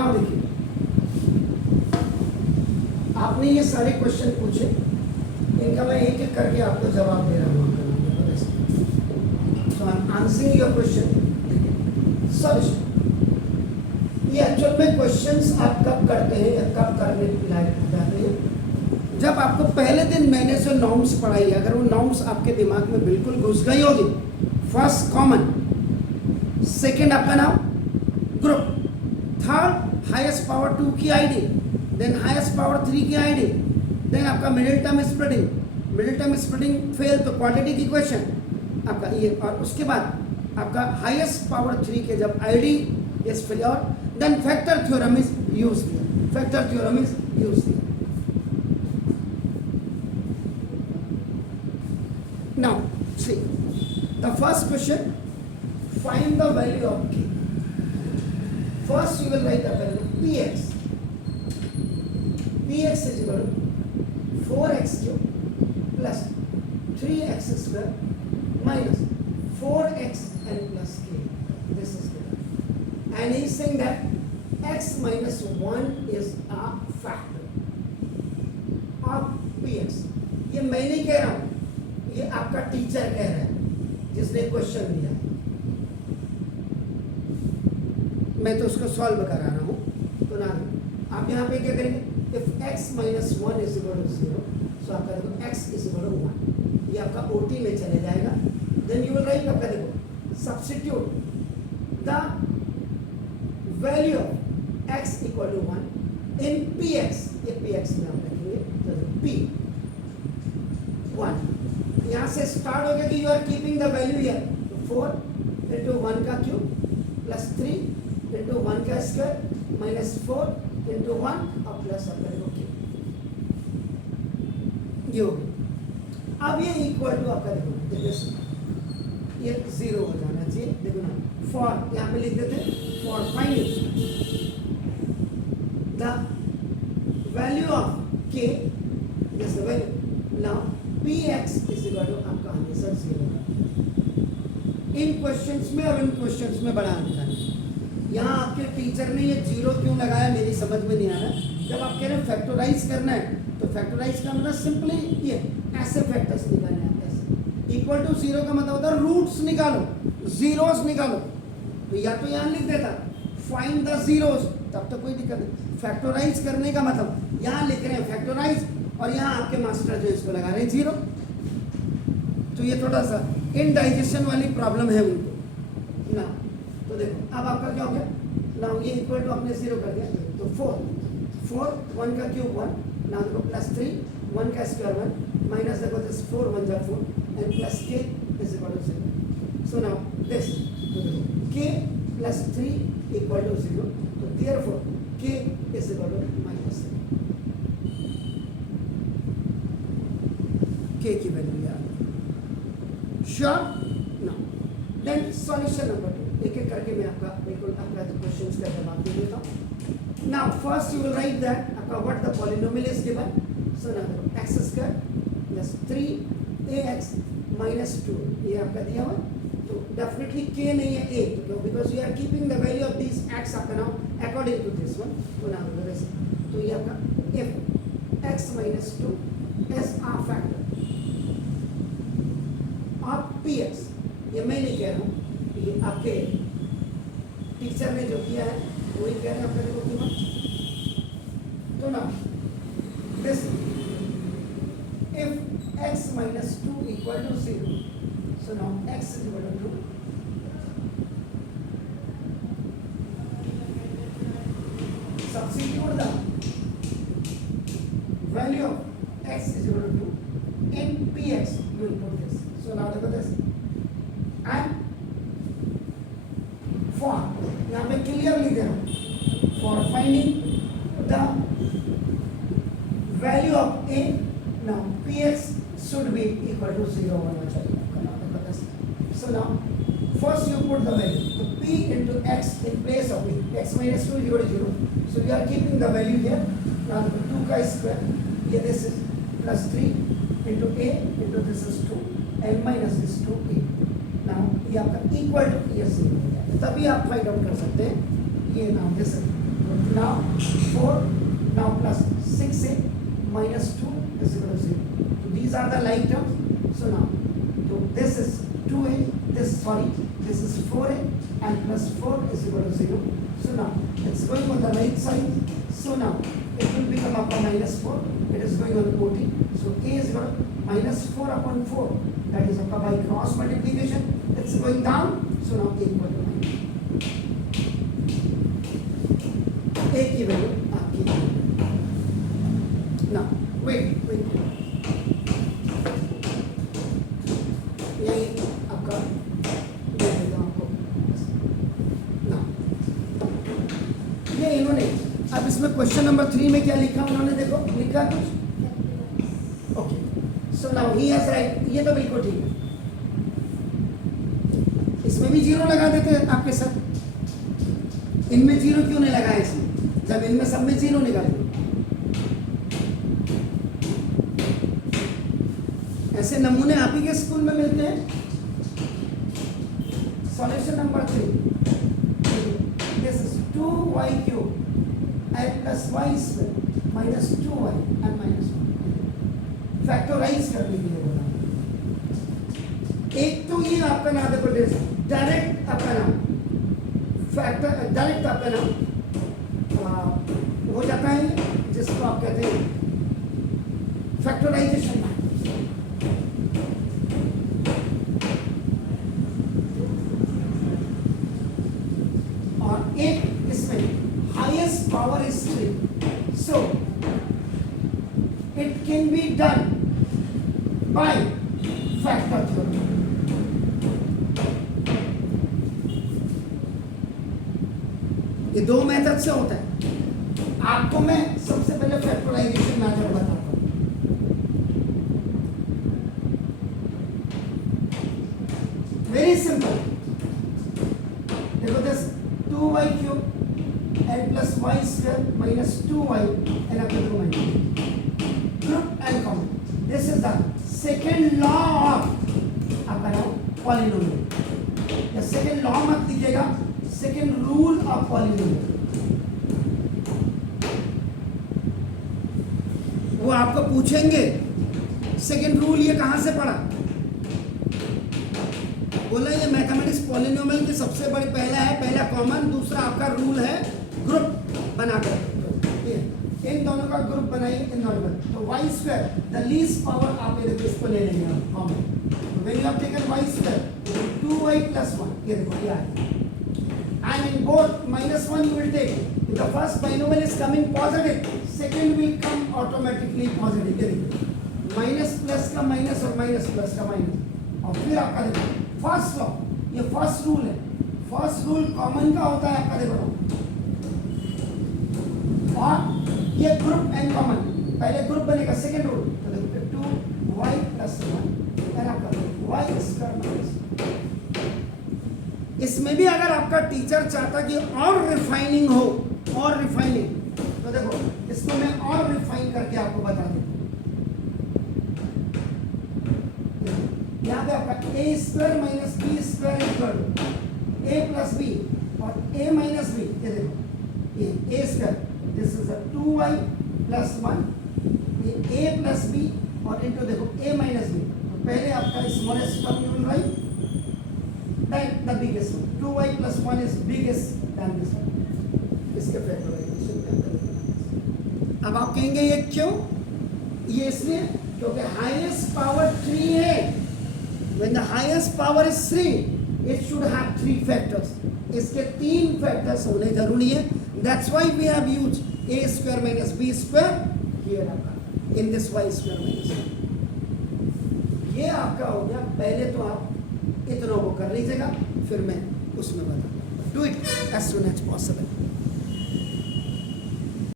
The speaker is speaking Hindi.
नाउ देखिए, आपने ये सारे क्वेश्चन पूछे, इनका मैं एक एक करके आपको जवाब दे रहा हूँ। So I am answering your question. Solution, ये एक्चुअल में क्वेश्चंस आप कब करते हैं या कब करने लायक जाते हैं? जब आपको पहले दिन मैंने जो नॉर्म्स पढ़ाई, अगर वो नॉर्म्स आपके दिमाग में बिल्कुल घुस गई होगी, फर्स्ट कॉमन, सेकेंड आपका नाम ग्रुप, थर्ड हाईएस्ट पावर 2 की आईडी, देन हाईएस्ट पावर 3 की आईडी, देन आपका middle term splitting, middle term splitting fail तो क्वाड्रेटिक इक्वेशन आपका ये, और उसके बाद आपका हाईएस्ट पावर 3 के जब ID is failure, then factor theorem is use, factor theorem is use. Now see the first question, find the value of k. First you will write the value px. Px is equal to 4x cube plus 3x square minus 4x n plus k. This is given, and he is saying that x minus 1 is a factor of px. ये मैं नहीं कह रहा हूँ, ये आपका टीचर कह रहा है जिसने क्वेश्चन दिया, मैं तो उसको सॉल्व करा रहा हूँ। तो ना आप यहाँ पे क्या करेंगे, if x minus 1 is equal to 0, so आपका देखो x इज इक्वल टू 1, ये आपका OT में चले जाएगा। देन यू विल राइट, आपका देखो substitute the value of x equal to 1 in px, ये px में आप रखेंगे, तो p 1 यहाँ से स्टार्ट हो गया कि you are keeping the value here, 4 into 1 का क्यूब प्लस 3 इंटू 1 का स्क्वायर माइनस 4 इंटू 1 और प्लस अपने को क्यूब, ये हो गया। अब ये इक्वल टू आपका देखो ये 0 हो जाना चाहिए। देखो ना, फॉर यहाँ पे लिख देते, for finding the value of k, this the value, now px is equal to आपका हमेशा 0 है। इन क्वेश्चंस में और इन क्वेश्चंस में बड़ा अंतर है। यहाँ आपके टीचर ने ये 0 क्यों लगाया मेरी समझ में नहीं आ रहा। जब आप कह रहे हैं फैक्टराइज करना है, तो फैक्टराइज का मतलब सिंपली ये ऐसे फैक्टर्स निकालने हैं, ऐसे। इक्वल टू 0 का मतलब होता है रूट्स निकालो, जीरोस निकालो। तो या तो यहाँ लिख देता फाइंड द जीरोस, तब तो कोई दिक्कत नहीं। फैक्टराइज करने का मतलब यहाँ लिख रहे हैं फैक्टराइज, और यहाँ आपके मास्टर जो इसको लगा रहे हैं 0, तो ये थोड़ा सा इनडाइजेशन वाली प्रॉब्लम है उनको ना। तो देखो अब आपका क्या हो गया ना, ये इक्वल टू आपने 0 कर दिया, तो 4 1 का क्यूब 1, ना देखो प्लस 3 1 का स्क्वायर 1 माइनस देखो दिस 4 1 जा 4 and plus k is equal to 0। So now this, तो देखो k प्लस 3 इक्वल टू 0, तो therefore k is equal to minus 3, k की वैल्यू याद। Sure? No. Then solution number 2, एक एक करके मैं आपका बिल्कुल आपका क्वेश्चंस का जवाब दे देता हूँ। Now first you will write that आपका what the polynomial is given. So now x square plus 3ax minus 2, ये आपका दिया हुआ, तो डेफिनेटली k नहीं है a, तो because you are keeping the value of this x आपका now according to this one. तो नाउ तो ये आपका if x माइनस 2 is a factor of px, ये मैं नहीं कह रहा हूँ, ये आपके टीचर ने जो किया है वही कह रहे हैं आपका देखो कीमत। तो ना this if x minus 2 equal to 0, so now x is equal to 2, substitute the value of x is equal to 2 in px, you will put this. So now look at this, and for यहाँ पे clearly दे रहा हूँ, for finding the value of a, now px should be equal to 0 होना चाहिए आपका। now look at this. So now first you put the value, so p into x in place of p, x minus 2 is equal to 0, so we are keeping the value here. Now 2 का square, ये this is plus 3 into a into this is 2 and minus this 2a. now ये आपका equal to p से हो जाएगा, तभी आप फाइंड आउट कर सकते हैं ये now this now 4, now plus 6a minus 2 is equal to 0. So these are the like terms. So now, so this is 2a, this is 4a, and plus 4 is equal to 0. So now it's going on the right side. So now it will become up to minus 4. It is going on OT. So a is equal to minus 4 upon 4. That is up by cross multiplication. It's going down. So now a equal to minus. A की वैल्यू आपकी. Now wait. यही आपका दे देता हूँ आपको. Now ये इन्होंने अब इसमें क्वेश्चन नंबर 3 में क्या लिखा उन्होंने देखो लिखा कुछ. Okay so now he has right. ये तो बिल्कुल ठीक है. इसमें भी जीरो लगा देते हैं आपके साथ. इनमें जीरो क्यों नहीं लगाया इसमें जब इनमें सब में जीरो निकाले. ऐसे नमूने आप ही के स्कूल में मिलते हैं. Solution number 3. This is 2y cube and plus y square minus 2y and minus 1. Factorise करने के लिए बोला. एक तो ये आपका नाम देखो डायरेक्ट आपका नाम फैक्टर डायरेक्ट आपका नाम हो जाता है जिसको आप कहते हैं फैक्टराइजेशन. और एक इसमें highest power is 3. So it can be done by factor theorem. ये दो मेथड से होता है. आपको मैं सबसे पहले फैक्टराइजेशन मेथड बताता हूँ. Very simple. देखो this 2y cube and plus y square minus 2y and up to 2y. Group and common. This is the second law of आपका नाम polynomial. The second law मत लिखिएगा. Second rule of polynomial. वो आपको पूछेंगे second rule ये कहाँ से पढ़ा. बोला ये मैथमेटिक्स पॉलिनोमियल की सबसे बड़ी पहला कॉमन. दूसरा आपका रूल है ग्रुप बनाकर. इन दोनों का ग्रुप बनाइए इन दोनों का. तो y square the least power आप ये देखो इसको ले लेंगे हम common. When you have taken y square 2y plus 1 ये देखो ये आया. And in both minus 1 you will take. If the first binomial is coming positive, second will come automatically positive. ये देखो माइनस प्लस का माइनस और माइनस प्लस का माइनस. और फिर आपका देखो फर्स्ट लॉ ये फर्स्ट रूल है. फर्स्ट रूल कॉमन का होता है आपका देखो. और ये ग्रुप एंड कॉमन पहले ग्रुप बनेगा. सेकेंड रूल तो देखो 2y plus 1 और आपका y स्क्वायर माइनस. इसमें भी अगर आपका टीचर चाहता कि और रिफाइनिंग हो और रिफाइनिंग तो देखो इसको मैं और रिफाइन करके आपको बता दूं. यहाँ पे आपका a square minus b square equal a plus b और a माइनस b. ये देखो ये a square this is 2y plus 1 ये a plus b और इनटू देखो a minus b. तो पहले आपका smallest term you will right then the biggest one. 2y plus 1 is biggest than this one. इसके फैक्टराइजेशन में अब आप कहेंगे ये क्यों. ये इसलिए क्योंकि हाईएस्ट पावर 3 है. when the highest power is 3 it should have 3 factors. इसके 3 फैक्टर्स होने जरूरी है. that's why we have used a square minus b square here in this y square minus. ये आपका हो गया. पहले तो आप इतना वो कर लीजिएगा फिर मैं उसमें बताऊंगा. Do it as soon as possible.